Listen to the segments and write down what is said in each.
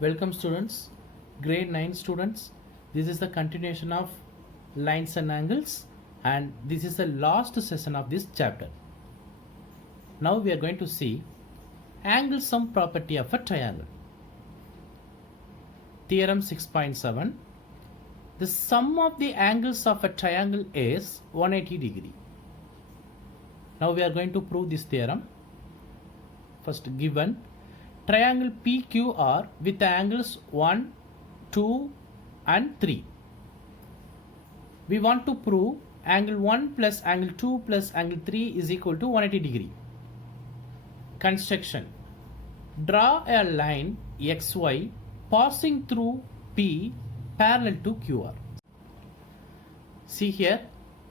Welcome students, grade 9 students. This is the continuation of lines and angles and this is the last session of this chapter. Now we are going to see angle sum property of a triangle. Theorem 6.7. The sum of the angles of a triangle is 180 degree. Now we are going to prove this theorem. First, given triangle PQR with the angles 1, 2 and 3. We want to prove angle 1 plus angle 2 plus angle 3 is equal to 180 degree. Construction. Draw a line XY passing through P parallel to QR. See here,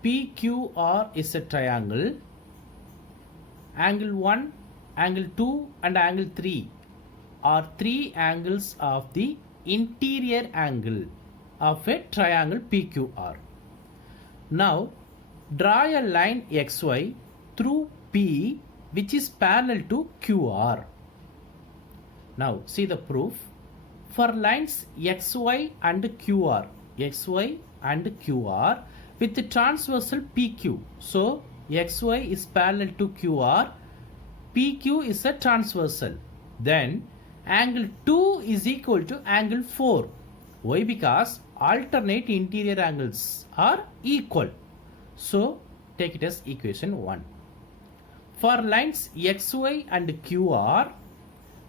PQR is a triangle. Angle 1, angle 2 and angle 3 are three angles of the interior angle of a triangle PQR. Now draw a line XY through P which is parallel to QR. Now see the proof. For lines XY and QR with the transversal PQ. So XY is parallel to QR, PQ is a transversal. Then angle 2 is equal to angle 4. Why? Because alternate interior angles are equal. So take it as equation 1. For lines XY and QR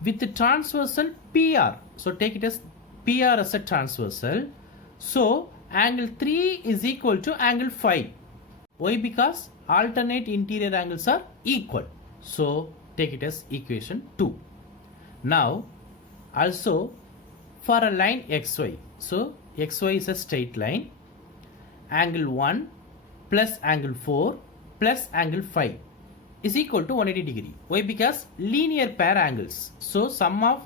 with the transversal PR. So take it as PR as a transversal. So angle 3 is equal to angle 5. Why? Because alternate interior angles are equal. So take it as equation 2. Now also for a line XY. So XY is a straight line. Angle 1 plus angle 4 plus angle 5 is equal to 180 degree. Why? Because linear pair angles. So sum of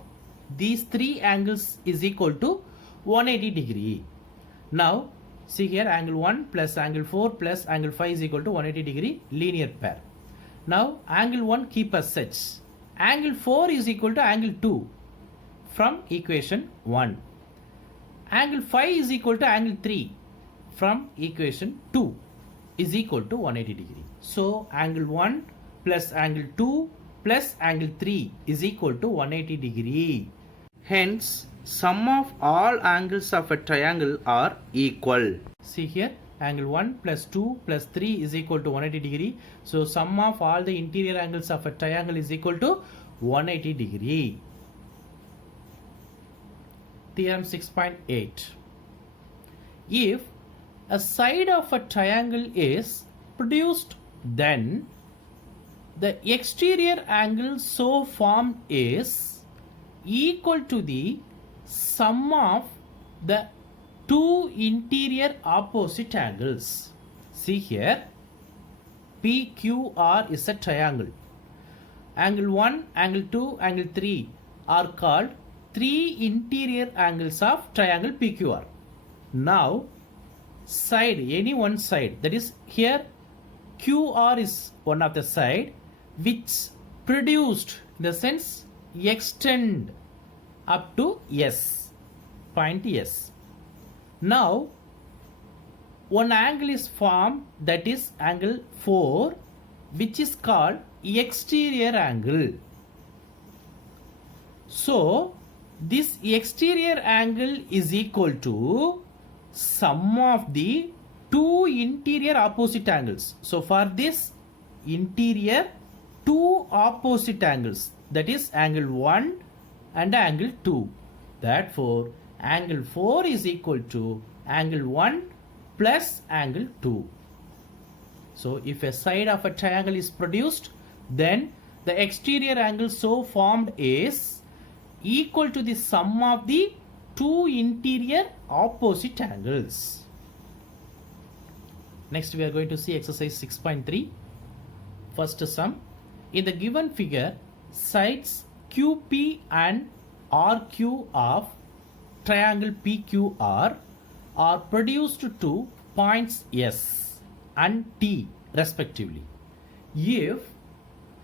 these three angles is equal to 180 degree. Now see here, angle 1 plus angle 4 plus angle 5 is equal to 180 degree linear pair. Now angle 1 keep as such. Angle 4 is equal to angle 2 from equation 1. Angle 5 is equal to angle 3 from equation 2 is equal to 180 degree. So angle 1 plus angle 2 plus angle 3 is equal to 180 degree. Hence sum of all angles of a triangle are equal. See here, angle 1 plus 2 plus 3 is equal to 180 degree. So sum of all the interior angles of a triangle is equal to 180 degree. Theorem 6.8. If a side of a triangle is produced, then the exterior angle so formed is equal to the sum of the two interior opposite angles. See here, PQR is a triangle. Angle 1, angle 2, angle 3 are called three interior angles of triangle PQR. Now side, any one side, that is here QR is one of the side which produced, in the sense extend up to S, point S. Now one angle is formed, that is angle 4, which is called exterior angle. So this exterior angle is equal to sum of the two interior opposite angles. So for this interior, two opposite angles, that is angle 1 and angle 2. Therefore angle 4 is equal to angle 1 plus angle 2. So if a side of a triangle is produced, then the exterior angle so formed is equal to the sum of the two interior opposite angles. Next we are going to see exercise 6.3. First sum. In the given figure, sides QP and RQ of triangle PQR are produced to points S and T respectively. If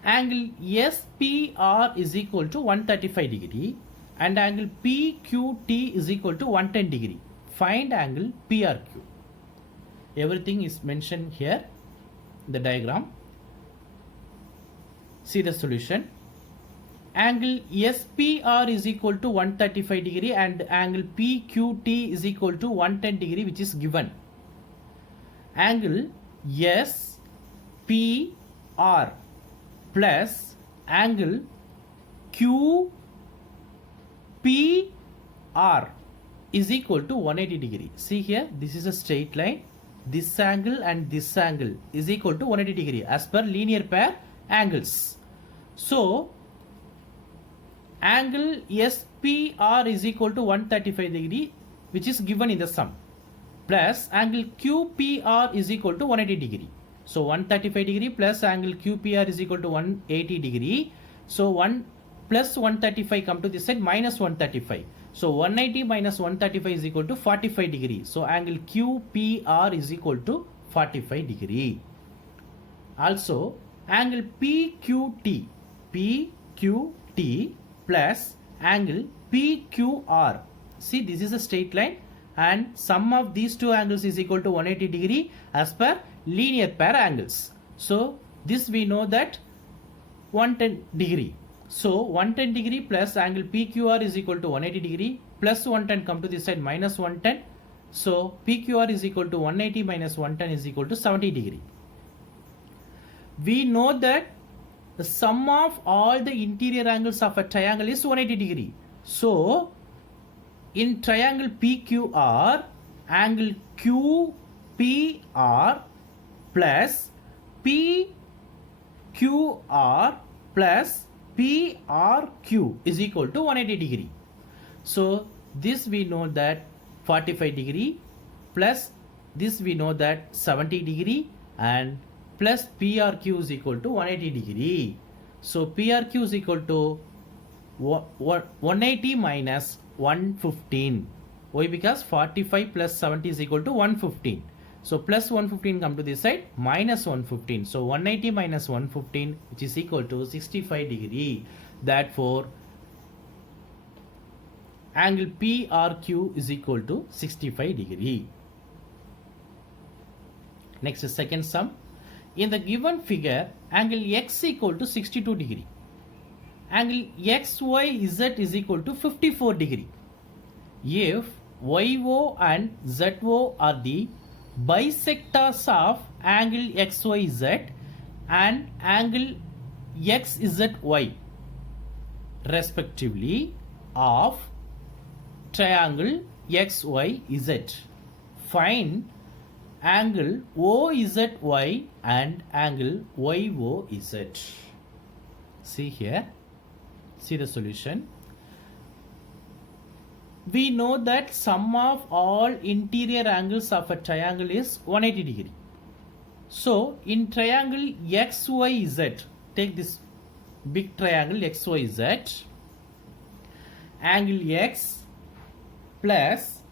angle SPR is equal to 135 degree and angle PQT is equal to 110 degree. Find angle PRQ. Everything is mentioned here in the diagram. See the solution. Angle SPR is equal to 135 degree and angle PQT is equal to 110 degree, which is given. Angle SPR plus angle QPR is equal to 180 degree. See here, this is a straight line. This angle and this angle is equal to 180 degree as per linear pair angles. So angle SPR is equal to 135 degree, which is given in the sum, plus angle QPR is equal to 180 degree. So 135 degree plus angle QPR is equal to 180 degree. So 1 plus 135 come to this side, minus 135. So 180 minus 135 is equal to 45 degree. So angle QPR is equal to 45 degree. Also angle PQT plus angle PQR. See, this is a straight line and sum of these two angles is equal to 180 degree as per linear pair angles. So this we know that 110 degree. So 110 degree plus angle PQR is equal to 180 degree, plus 110 come to this side, minus 110. So PQR is equal to 180 minus 110 is equal to 70 degree. We know that the sum of all the interior angles of a triangle is 180 degree. So in triangle PQR, angle QPR plus PQR plus PRQ is equal to 180 degree. So this we know that 45 degree plus this we know that 70 degree and plus PRQ is equal to 180 degree. So PRQ is equal to 180 minus 115. Why? Because 45 plus 70 is equal to 115. So plus 115 come to this side, minus 115. So 180 minus 115, which is equal to 65 degree. Therefore angle PRQ is equal to 65 degree. Next is second sum. In the given figure, angle X equal to 62 degree. Angle XYZ is equal to 54 degree. If YO and ZO are the bisectors of angle XYZ and angle XZY respectively of triangle XYZ, find angle OZY and angle YOZ. See here, see the solution. We know that sum of all interior angles of a triangle is 180 degree. So in triangle XYZ, take this big triangle XYZ, angle X plus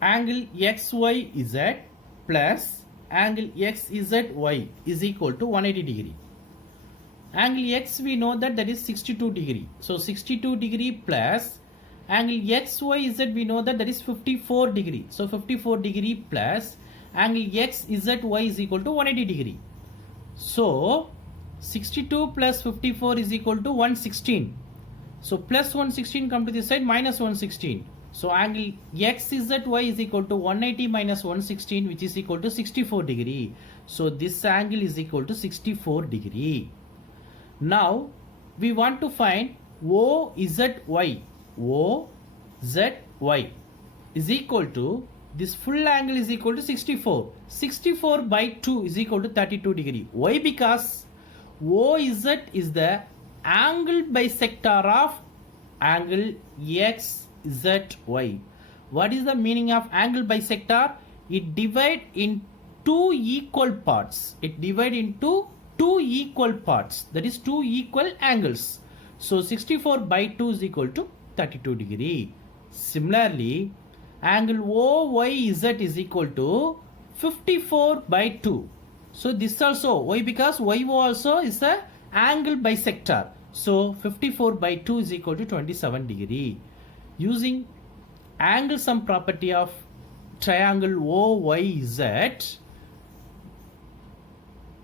angle XYZ plus angle XZY is equal to 180 degree. Angle X we know that is 62 degree. So 62 degree plus angle XYZ we know that is 54 degree. So 54 degree plus angle XZY is equal to 180 degree. So 62 plus 54 is equal to 116. So plus 116 come to this side, minus 116. So angle XZY is equal to 180 minus 116, which is equal to 64 degree. So this angle is equal to 64 degree. Now we want to find OZY. OZY is equal to, this full angle is equal to 64. 64 by 2 is equal to 32 degree. Why? Because OZ is the angle bisector of angle XZY. What is the meaning of angle bisector? It divides in two equal parts. It divides into two equal parts, that is two equal angles. So 64 by 2 is equal to 32 degree. Similarly, angle OYZ is equal to 54 by 2. So this also, why? Because YO also is a angle bisector. So 54 by 2 is equal to 27 degree. Using angle sum property of triangle OYZ,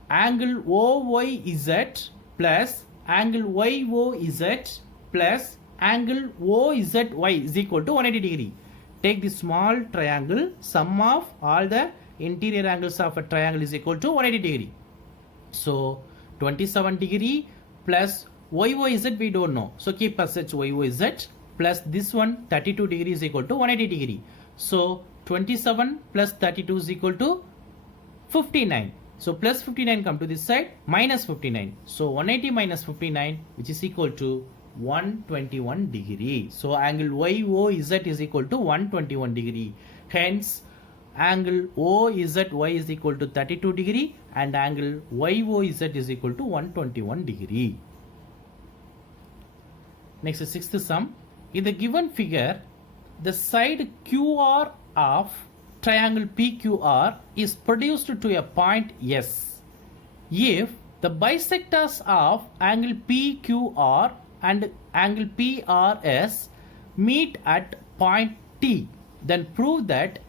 angle OYZ plus angle YOZ plus angle OZY is equal to 180 degree. Take the small triangle, sum of all the interior angles of a triangle is equal to 180 degree. So 27 degree plus YYZ we don't know. So keep as such YYZ plus this one 32 degree is equal to 180 degree. So 27 plus 32 is equal to 59. So plus 59 come to this side, minus 59. So 180 minus 59, which is equal to 121 degree. So angle YOZ is equal to 121 degree. Hence angle OZY is equal to 32 degree and angle YOZ is equal to 121 degree. Next is sixth sum. In the given figure, the side QR of triangle PQR is produced to a point S. If the bisectors of angle PQR and angle PRS meet at point T, then prove that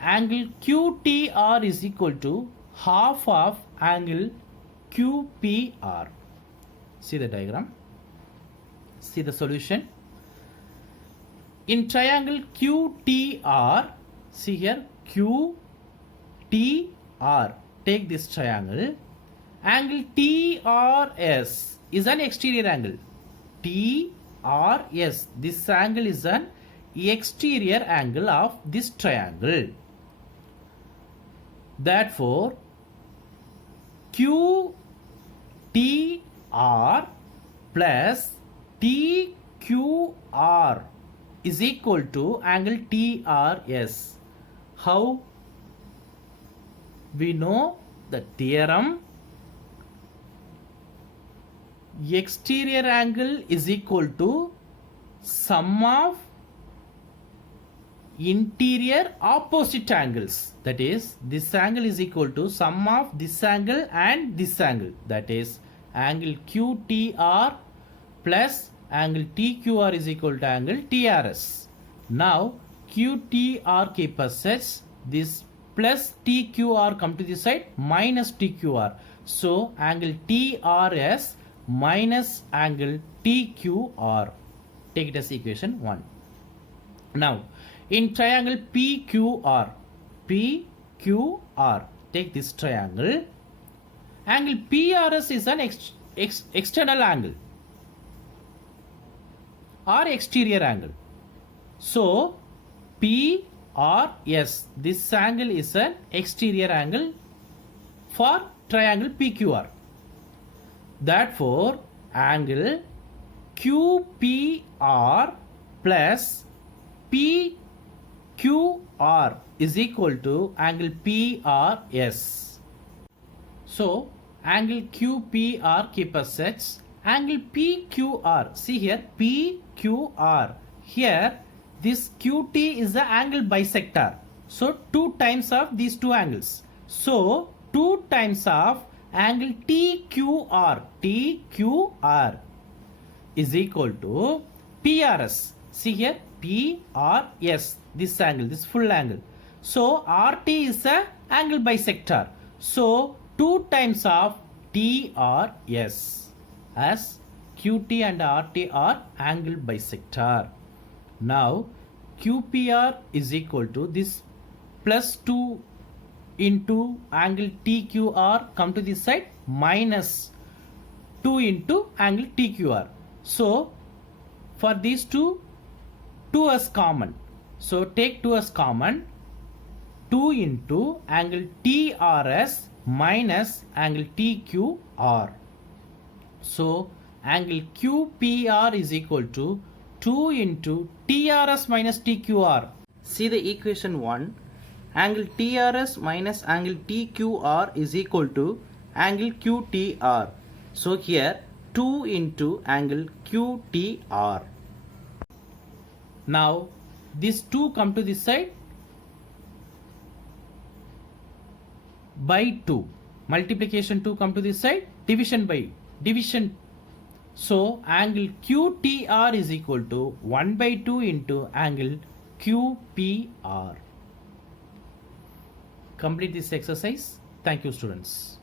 angle QTR is equal to half of angle QPR. See the diagram. See the solution. In triangle QTR, see here QTR, take this triangle. Angle TRS is an exterior angle. TRS, this angle is an exterior angle of this triangle. Therefore, QTR plus TQR is equal to angle TRS. How? We know the theorem. Exterior angle is equal to sum of interior opposite angles. That is, this angle is equal to sum of this angle and this angle. That is, angle QTR plus angle TQR is equal to angle TRS. Now QTR keep as such, this plus TQR come to this side, minus TQR. So angle TRS minus angle TQR. Take it as equation 1. Now in triangle PQR, take this triangle. Angle PRS is an external angle or exterior angle. So PRS, this angle is an exterior angle for triangle PQR. Therefore, angle QPR plus PQR is equal to angle PRS. So, angle QPR keep as such. Angle PQR, see here PQR. Here this QT is the angle bisector. So 2 times of these two angles. So 2 times of angle TQR is equal to PRS. See here PRS, this angle, this full angle. So RT is a angle bisector. So 2 times of TRS, as QT and RT are angle bisector. Now QPR is equal to this plus 2 into angle TQR, come to this side, minus 2 into angle TQR. So for these two, 2 as common. So take 2 as common. 2 into angle TRS minus angle TQR. So angle QPR is equal to 2 into TRS minus TQR. See the equation 1. Angle TRS minus angle TQR is equal to angle QTR. So here 2 into angle QTR. Now these 2 come to this side by 2. Multiplication 2 come to this side, division by division. So angle QTR is equal to 1 by 2 into angle QPR. Complete this exercise. Thank you, students.